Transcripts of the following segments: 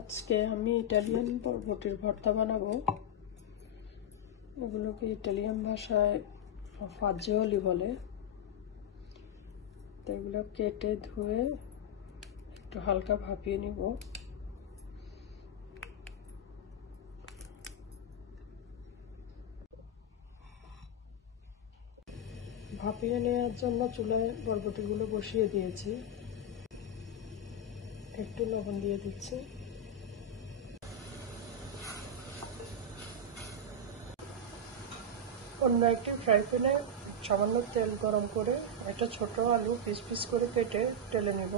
আজকে আমি ইটালিয়ান বরবটির ভর্তা বানাবো। এগুলোকে ইটালিয়ান ভাষায় ফাজিওলি বলে। তো এগুলো কেটে ধুয়ে একটু হালকা ভাপিয়ে নিব। ভাপিয়ে নেওয়ার জন্য চুলায় বরবটিগুলো বসিয়ে দিয়েছি। একটু লবণ দিয়ে দিচ্ছি। অন্য একটি ফ্রাই প্যানে সামান্য তেল গরম করে একটা ছোট আলু পিস পিস করে কেটে ঢেলে নেব।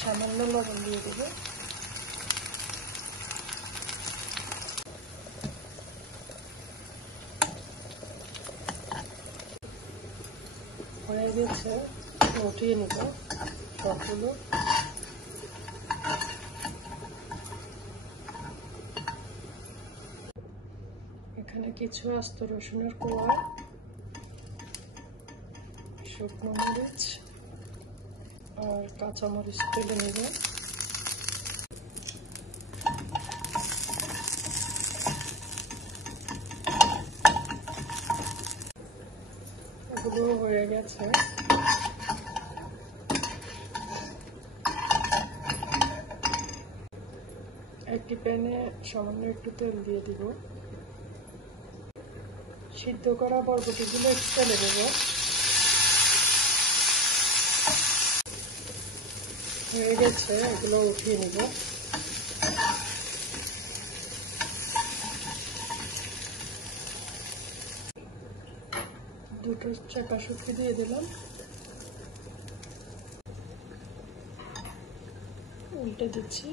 সামান্য লবণ দিয়ে দেব। হয়ে গেছে, উঠিয়ে নিব সবগুলো। এখানে কিছু আস্ত রসুনের কোয়া, শুকনো মরিচ আর কাঁচামরিচ তুলে নেব। এগুলো হয়ে গেছে। একটি প্যানে সামান্য একটু তেল দিয়ে দিব। সিদ্ধ করা বরবটিগুলো তেলে দেব। হয়ে গেছে, এগুলো উঠিয়ে নিব। দুটো চাকা শুকি দিয়ে দিলাম। উল্টে দিচ্ছি।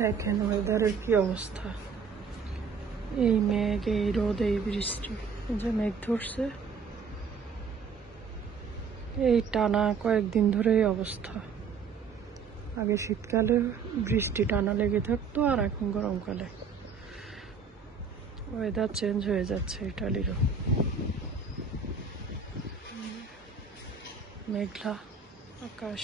দেখেন ওয়েদারের কি অবস্থা। এই মেঘ, এই রোদ, এই বৃষ্টি। যে মেঘ ধরছে, এই টানা কয়েকদিন ধরে এই অবস্থা। আগে শীতকালে বৃষ্টি টানা লেগে থাকতো, আর এখন গরমকালে। ওয়েদার চেঞ্জ হয়ে যাচ্ছে ইটালিরও। মেঘলা আকাশ।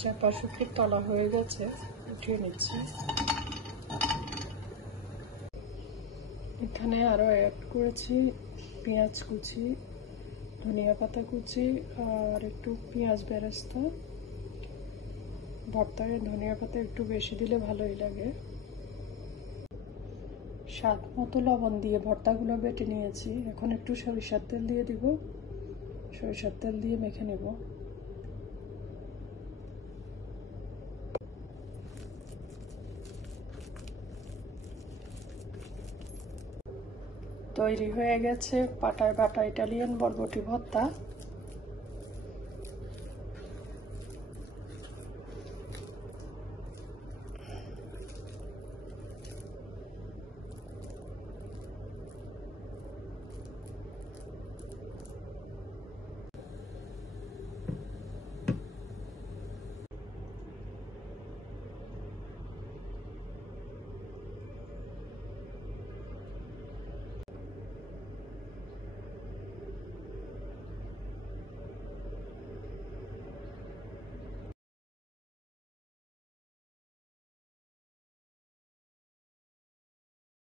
চাপা শুকিয়ে তলা হয়ে গেছে, উঠিয়ে নিচ্ছি। এখানে আরো অ্যাড করেছি পেঁয়াজ কুচি, ধনিয়া পাতা কুচি আর একটু পেঁয়াজ বেরেস্তা। ভর্তায় ধনিয়া পাতা একটু বেশি দিলে ভালোই লাগে। স্বাদ মতো লবণ দিয়ে ভর্তাগুলো বেটে নিয়েছি। এখন একটু সরিষার তেল দিয়ে দিব। সরিষার তেল দিয়ে মেখে নেব। তৈরি হয়ে গেছে পাটায় বাটা ইটালিয়ান বরবটি ভর্তা।